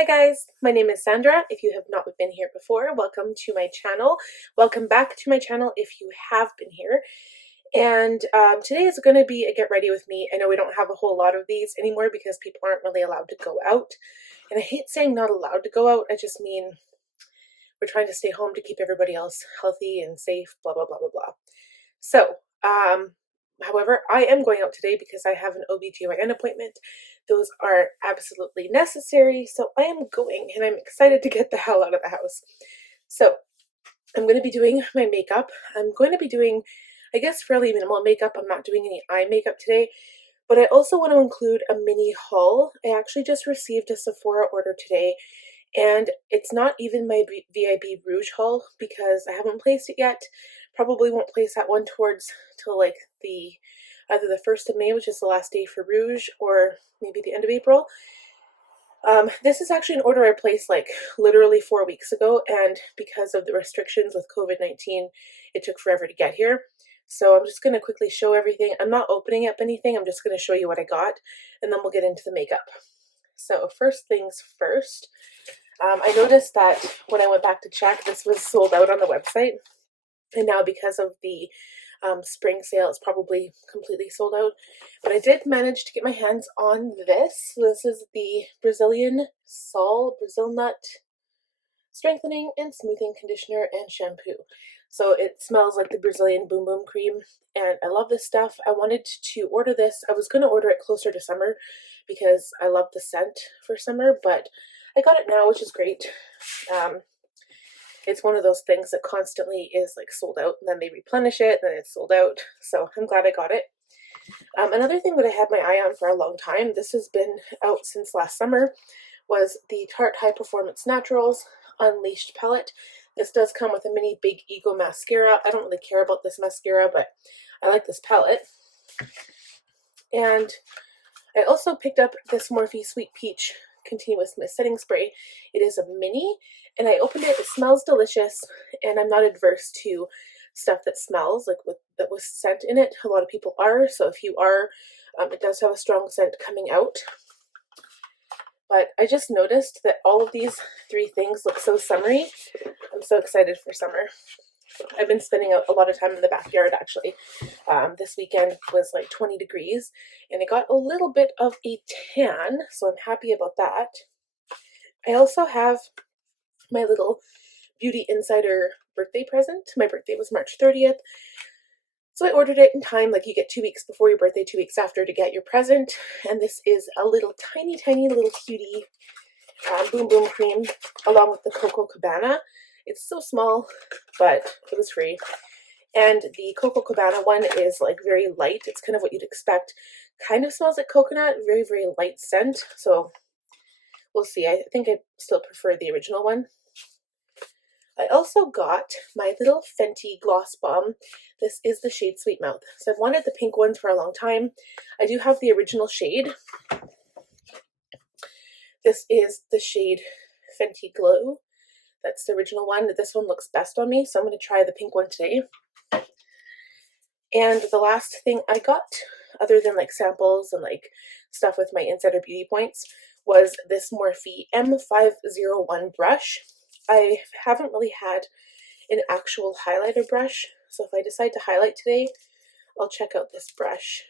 Hi guys, my name is Sandra. If you have not been here before, welcome to my channel. Welcome back to my channel if you have been here. And today is going to be a get ready with me. I know we don't have a whole lot of these anymore because people aren't really allowed to go out. And I hate saying not allowed to go out. I just mean we're trying to stay home to keep everybody else healthy and safe, blah, blah, blah, blah, blah. So, however, I am going out today because I have an OB/GYN appointment. Those are absolutely necessary, so I am going, and I'm excited to get the hell out of the house. So, I'm going to be doing my makeup. I'm going to be doing, I guess, fairly minimal makeup. I'm not doing any eye makeup today, but I also want to include a mini haul. I actually just received a Sephora order today, and it's not even my VIB Rouge haul because I haven't placed it yet. Probably won't place that one till like either the 1st of May, which is the last day for Rouge, or maybe the end of April. This is actually an order I placed like literally 4 weeks ago, and because of the restrictions with COVID-19, it took forever to get here. So I'm just going to quickly show everything. I'm not opening up anything. I'm just going to show you what I got, and then we'll get into the makeup. So first things first, I noticed that when I went back to check, this was sold out on the website. And now because of the spring sale, it's probably completely sold out. But I did manage to get my hands on this. So this is the Brazilian Brazil Nut Strengthening and Smoothing Conditioner and Shampoo. So it smells like the Brazilian Boom Boom Cream, and I love this stuff. I wanted to order this. I was going to order it closer to summer because I love the scent for summer, but I got it now, which is great. It's one of those things that constantly is like sold out, and then they replenish it, and then it's sold out. So I'm glad I got it. Another thing that I had my eye on for a long time, this has been out since last summer, was the Tarte High Performance Naturals Unleashed Palette. This does come with a mini Big Ego mascara. I don't really care about this mascara, but I like this palette. And I also picked up this Morphe Sweet Peach Continuous Mist Setting Spray. It is a mini, and I opened it. It smells delicious, and I'm not adverse to stuff that smells like that was scent in it. A lot of people are, so if you are, it does have a strong scent coming out. But I just noticed that all of these 3 things look so summery. I'm so excited for summer. I've been spending a lot of time in the backyard, actually. This weekend was like 20 degrees, and I got a little bit of a tan, so I'm happy about that. I also have my little Beauty Insider birthday present. My birthday was March 30th, so I ordered it in time. Like, you get 2 weeks before your birthday, 2 weeks after to get your present, and this is a little tiny little cutie Boom Boom Cream along with the Coco Cabana. It's so small, but it was free. And the Coco Cabana one is like very light. It's kind of what you'd expect. Kind of smells like coconut, very, very light scent. So we'll see. I think I still prefer the original one. I also got my little Fenty Gloss Bomb. This is the shade Sweetmouth. So I've wanted the pink ones for a long time. I do have the original shade. This is the shade Fenty Glow. That's the original one. This one looks best on me, so I'm going to try the pink one today. And the last thing I got, other than like samples and like stuff with my Insider Beauty points, was this Morphe M510 brush. I haven't really had an actual highlighter brush, so if I decide to highlight today, I'll check out this brush.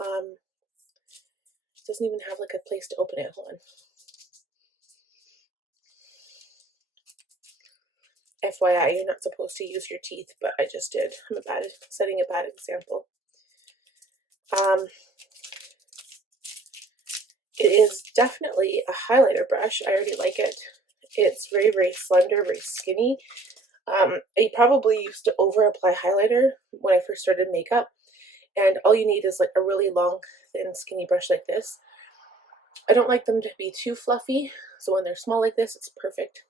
It doesn't even have like a place to open it. Hold on. FYI, you're not supposed to use your teeth, but I just did. I'm setting a bad example. It is definitely a highlighter brush. I already like it. It's very, very slender, very skinny. I probably used to over apply highlighter when I first started makeup, and all you need is like a really long, thin, skinny brush like this. I don't like them to be too fluffy, so when they're small like this, it's perfect.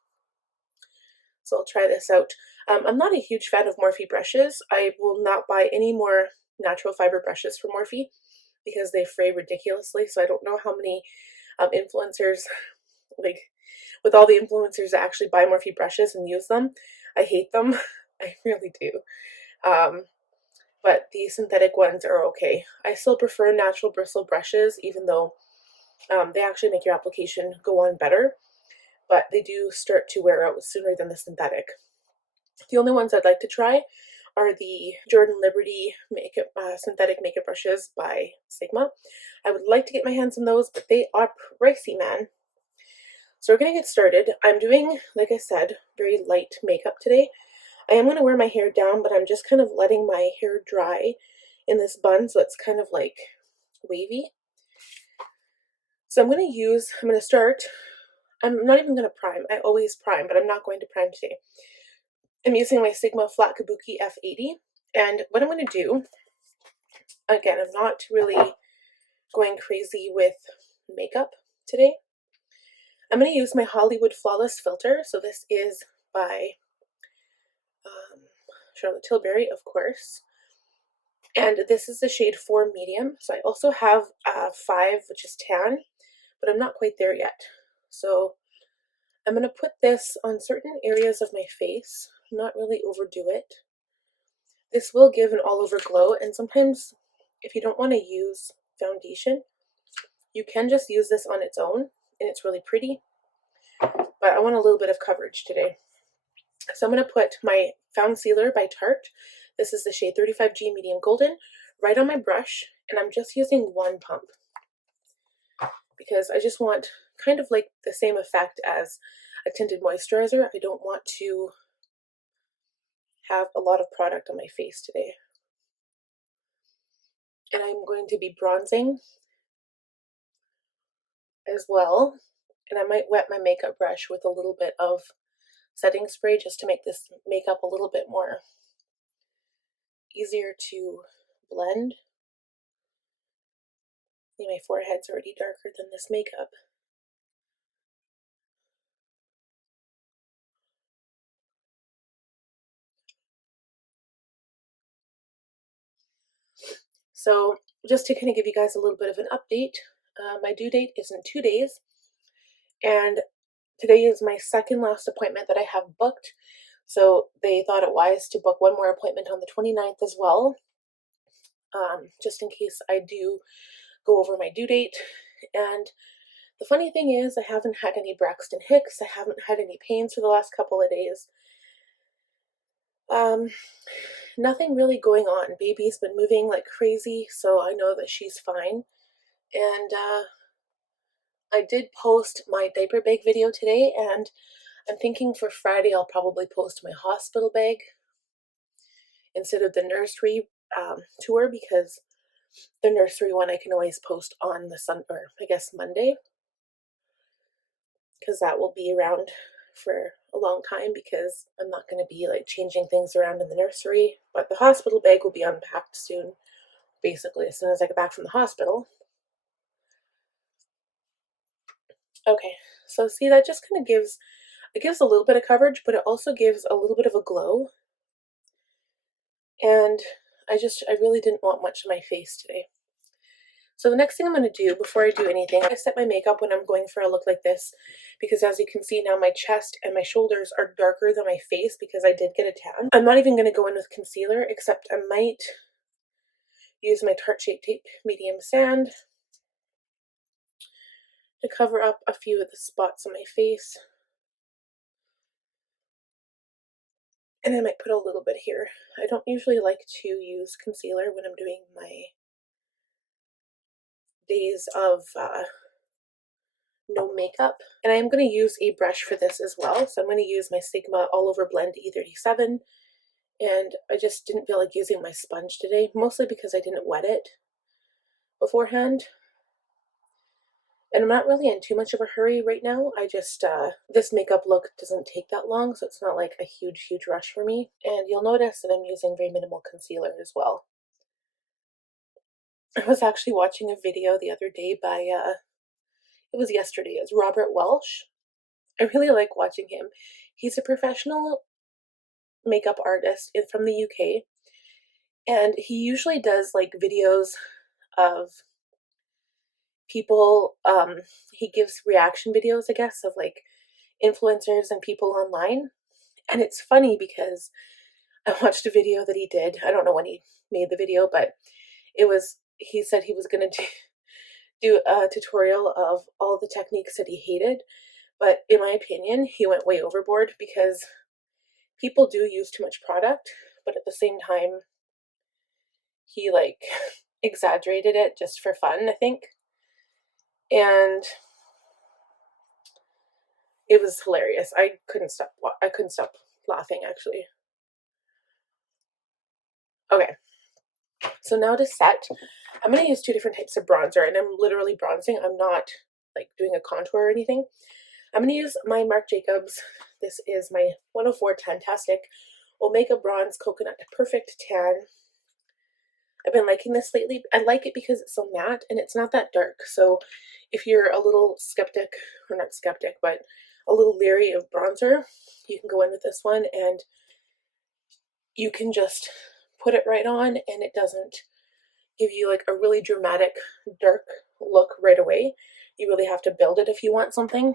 So I'll try this out. I'm not a huge fan of Morphe brushes. I will not buy any more natural fiber brushes from Morphe because they fray ridiculously. So I don't know how many influencers, like with all the influencers that actually buy Morphe brushes and use them. I hate them. I really do. But the synthetic ones are okay. I still prefer natural bristle brushes, even though they actually make your application go on better. but they do start to wear out sooner than the synthetic. The only ones I'd like to try are the Jordan Liberty makeup synthetic makeup brushes by Sigma. I would like to get my hands on those, but they are pricey, man. So we're going to get started. I'm doing, like I said, very light makeup today. I am going to wear my hair down, but I'm just kind of letting my hair dry in this bun, so it's kind of like wavy. So I'm going to start, I'm not even going to prime. I always prime, but I'm not going to prime today. I'm using my Sigma Flat Kabuki F80, and what I'm going to do, again, I'm not really going crazy with makeup today. I'm going to use my Hollywood Flawless Filter, so this is by Charlotte Tilbury, of course, and this is the shade 4 Medium. So I also have 5, which is tan, but I'm not quite there yet. So I'm going to put this on certain areas of my face, not really overdo it. This will give an all-over glow, and sometimes if you don't want to use foundation, you can just use this on its own, and it's really pretty. But I want a little bit of coverage today. So I'm going to put my Foundcealer by Tarte. This is the shade 35G Medium Golden, right on my brush, and I'm just using one pump because I just want kind of like the same effect as a tinted moisturizer. I don't want to have a lot of product on my face today. And I'm going to be bronzing as well, and I might wet my makeup brush with a little bit of setting spray just to make this makeup a little bit more easier to blend. See, my forehead's already darker than this makeup. So just to kind of give you guys a little bit of an update, my due date is in 2 days, and today is my second last appointment that I have booked. So they thought it wise to book one more appointment on the 29th as well, just in case I do go over my due date. And the funny thing is, I haven't had any Braxton Hicks. I haven't had any pains for the last couple of days. Nothing really going on. Baby's been moving like crazy, so I know that she's fine. And I did post my diaper bag video today, and I'm thinking for Friday I'll probably post my hospital bag instead of the nursery tour, because the nursery one I can always post on Monday, because that will be around for a long time, because I'm not going to be like changing things around in the nursery. But the hospital bag will be unpacked soon, basically as soon as I get back from the hospital. Okay, so see, that just kind of gives a little bit of coverage, but it also gives a little bit of a glow. And I really didn't want much on my face today. So the next thing I'm going to do before I do anything, I set my makeup when I'm going for a look like this, because as you can see now, my chest and my shoulders are darker than my face because I did get a tan. I'm not even going to go in with concealer, except I might use my Tarte Shape Tape Medium Sand to cover up a few of the spots on my face. And I might put a little bit here. I don't usually like to use concealer when I'm doing my days of no makeup. And I am going to use a brush for this as well. So I'm going to use my Sigma All Over Blend E37. And I just didn't feel like using my sponge today, mostly because I didn't wet it beforehand. And I'm not really in too much of a hurry right now. I just, this makeup look doesn't take that long, so it's not like a huge rush for me. And you'll notice that I'm using very minimal concealer as well. I was actually watching a video the other day by, it was yesterday, it was Robert Welsh. I really like watching him. He's a professional makeup artist from the UK, and he usually does like videos of people, he gives reaction videos, I guess, of like influencers and people online. And it's funny because I watched a video that he did. I don't know when he made the video, but he said he was going to do a tutorial of all the techniques that he hated, But in my opinion, he went way overboard because people do use too much product, but at the same time, he like exaggerated it just for fun, I think. And it was hilarious. I couldn't stop laughing, actually. Okay, so now to set, I'm going to use two different types of bronzer, and I'm literally bronzing. I'm not like doing a contour or anything. I'm going to use my Marc Jacobs. This is my 104 Tan-Tastic Omega Bronze Coconut Perfect Tan. I've been liking this lately. I like it because it's so matte and it's not that dark. So if you're a little skeptic, or not skeptic, but a little leery of bronzer, you can go in with this one and you can just put it right on and it doesn't give you like a really dramatic dark look right away. You really have to build it if you want something.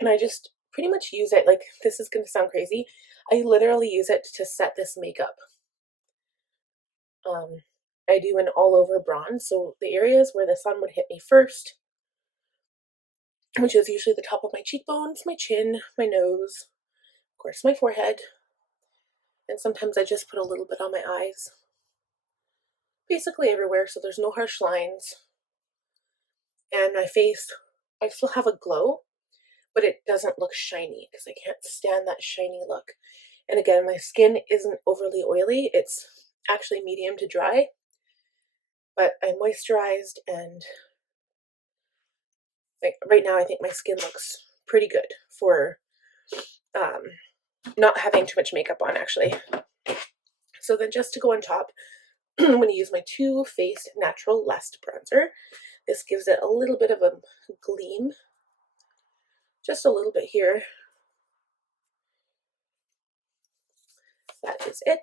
And I just pretty much use it, like, this is going to sound crazy, I literally use it to set this makeup. I do an all over bronze, so the areas where the sun would hit me first, which is usually the top of my cheekbones, my chin, my nose, of course my forehead, and sometimes I just put a little bit on my eyes. Basically everywhere, so there's no harsh lines. And my face, I still have a glow, but it doesn't look shiny because I can't stand that shiny look. And again, my skin isn't overly oily, it's actually medium to dry, but I'm moisturized, and like right now I think my skin looks pretty good for not having too much makeup on, actually. So then just to go on top, I'm going to use my Too Faced Natural Lust bronzer. This gives it a little bit of a gleam, just a little bit here. That is it.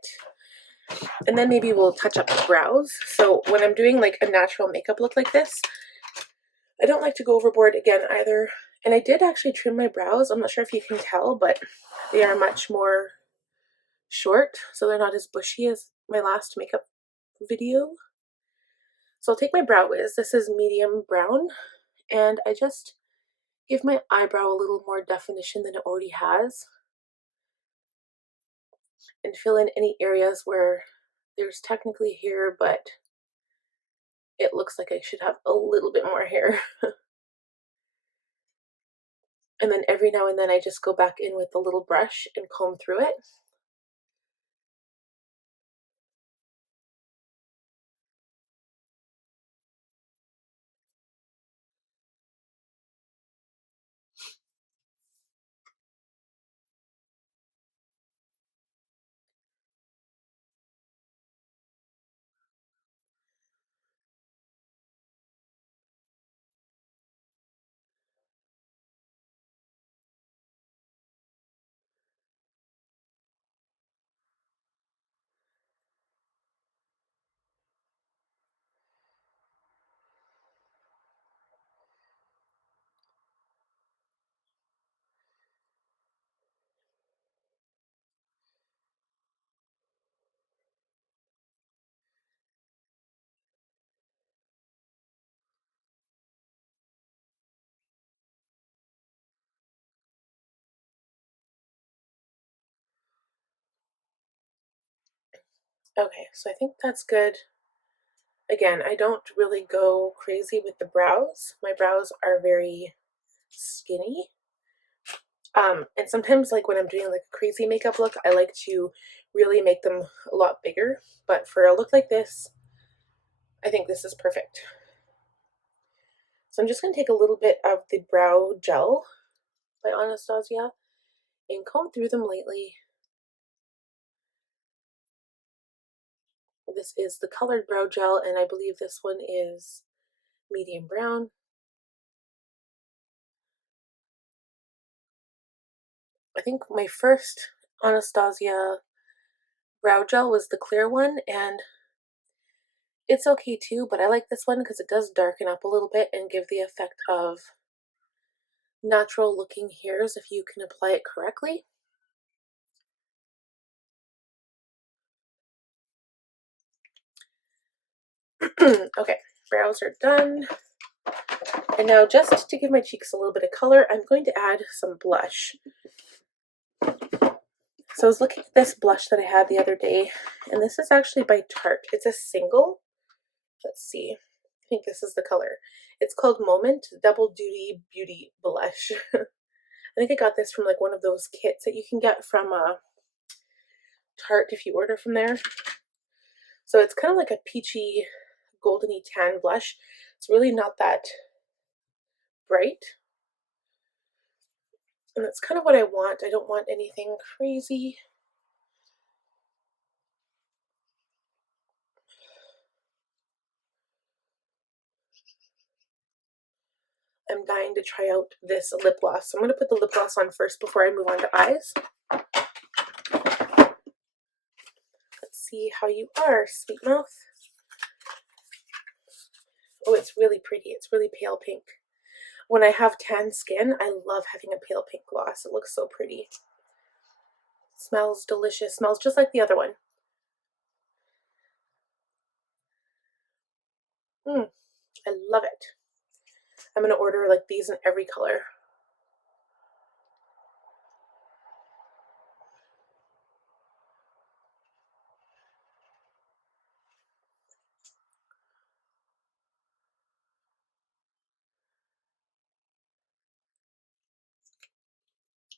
And then maybe we'll touch up the brows. So when I'm doing like a natural makeup look like this, I don't like to go overboard again either. And I did actually trim my brows. I'm not sure if you can tell, but they are much more short, so they're not as bushy as my last makeup video. So I'll take my Brow Whiz. This is medium brown, and I just give my eyebrow a little more definition than it already has, and fill in any areas where there's technically hair, but it looks like I should have a little bit more hair. And then every now and then I just go back in with a little brush and comb through it. Okay, so I think that's good. Again, I don't really go crazy with the brows. My brows are very skinny. And sometimes, like when I'm doing like a crazy makeup look, I like to really make them a lot bigger. But for a look like this, I think this is perfect. So I'm just going to take a little bit of the brow gel by Anastasia and comb through them lightly. This is the colored brow gel, and I believe this one is medium brown. I think my first Anastasia brow gel was the clear one, and it's okay too, but I like this one because it does darken up a little bit and give the effect of natural looking hairs if you can apply it correctly. Okay, brows are done. And now, just to give my cheeks a little bit of color, I'm going to add some blush. So I was looking at this blush that I had the other day, and this is actually by Tarte. It's a single. Let's see. I think this is the color. It's called Moment Double Duty Beauty Blush. I think I got this from like one of those kits that you can get from Tarte if you order from there. So it's kind of like a peachy, goldeny tan blush. It's really not that bright. And that's kind of what I want. I don't want anything crazy. I'm dying to try out this lip gloss. So I'm going to put the lip gloss on first before I move on to eyes. Let's see how you are, Sweetmouth. Oh, it's really pretty. It's really pale pink. When I have tan skin, I love having a pale pink gloss. It looks so pretty. It smells delicious. Smells just like the other one. I love it. I'm going to order like these in every color.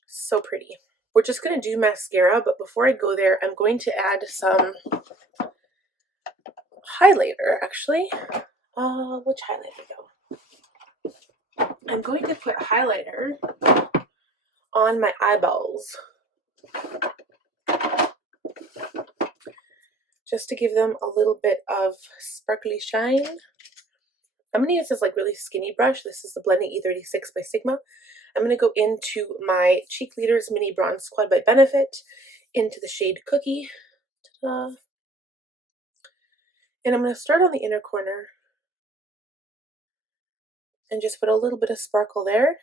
So pretty. We're just going to do mascara, but before I go there, I'm going to add some highlighter, actually. Which highlighter though? I'm going to put highlighter on my eyeballs, just to give them a little bit of sparkly shine. I'm going to use this like really skinny brush. This is the Blending E36 by Sigma. I'm going to go into my Cheekleaders Mini Bronze Squad by Benefit, into the shade Cookie. Ta-da. And I'm going to start on the inner corner and just put a little bit of sparkle there.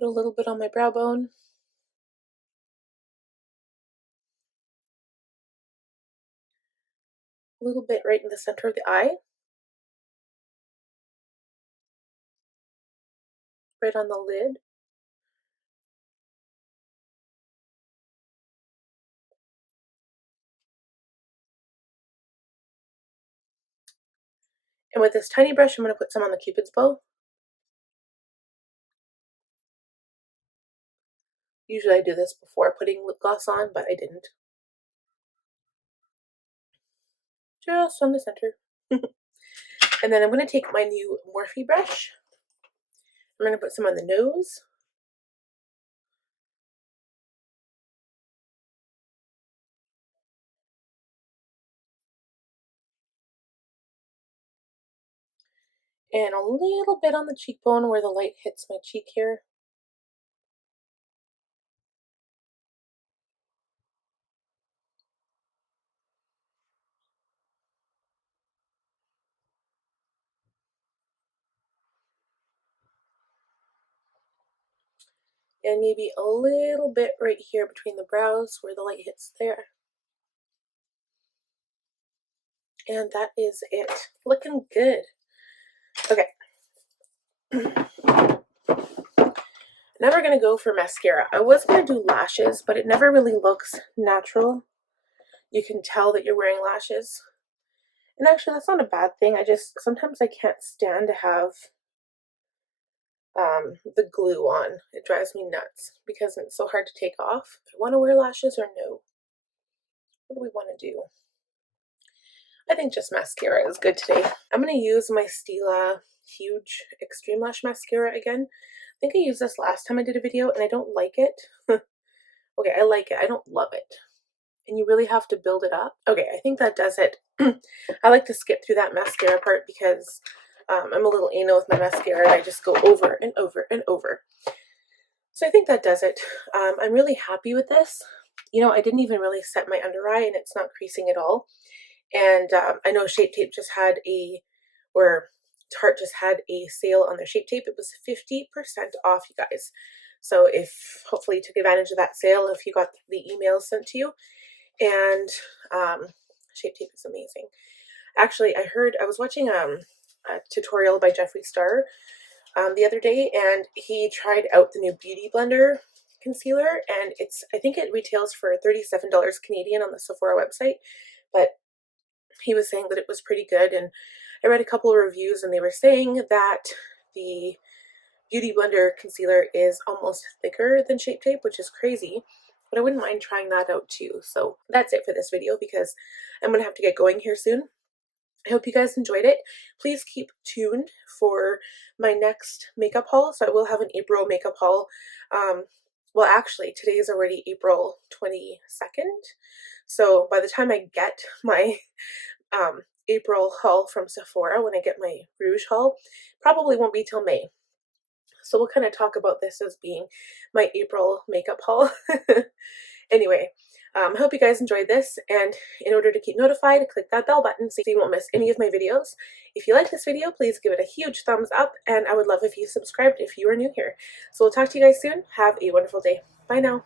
Put a little bit on my brow bone. A little bit right in the center of the eye. Right on the lid. And with this tiny brush, I'm going to put some on the Cupid's bow. Usually I do this before putting lip gloss on, but I didn't. Just on the center. And then I'm going to take my new Morphe brush. I'm going to put some on the nose. And a little bit on the cheekbone where the light hits my cheek here. And maybe a little bit right here between the brows where the light hits there. And that is it. Looking good. Okay. Never gonna go for mascara. I was gonna do lashes, but it never really looks natural. You can tell that you're wearing lashes. And actually, that's not a bad thing. Sometimes I can't stand to have the glue on. It drives me nuts because it's so hard to take off. Do I want to wear lashes or no? What do we want to do? I think just mascara is good today. I'm going to use my Stila Huge Extreme Lash Mascara again. I think I used this last time I did a video and I don't like it. Okay, I like it. I don't love it. And you really have to build it up. Okay, I think that does it. I like to skip through that mascara part because I'm a little anal with my mascara and I just go over and over and over. So I think that does it. I'm really happy with this. You know, I didn't even really set my under eye and it's not creasing at all. And I know Shape Tape just had Tarte just had a sale on their Shape Tape. It was 50% off, you guys. So hopefully you took advantage of that sale, if you got the emails sent to you. and Shape Tape is amazing. Actually, I was watching a tutorial by Jeffree Star the other day, and he tried out the new Beauty Blender concealer, and I think it retails for $37 Canadian on the Sephora website, but he was saying that it was pretty good. And I read a couple of reviews, and they were saying that the Beauty Blender concealer is almost thicker than Shape Tape, which is crazy, but I wouldn't mind trying that out too. So that's it for this video, because I'm gonna have to get going here soon. I hope you guys enjoyed it. Please keep tuned for my next makeup haul. So I will have an April makeup haul. Well, actually, today is already April 22nd. So by the time I get my April haul from Sephora, when I get my Rouge haul, probably won't be till May. So we'll kind of talk about this as being my April makeup haul. Anyway, I hope you guys enjoyed this, and in order to keep notified, click that bell button so you won't miss any of my videos. If you like this video, please give it a huge thumbs up, and I would love if you subscribed if you are new here. So we'll talk to you guys soon. Have a wonderful day. Bye now.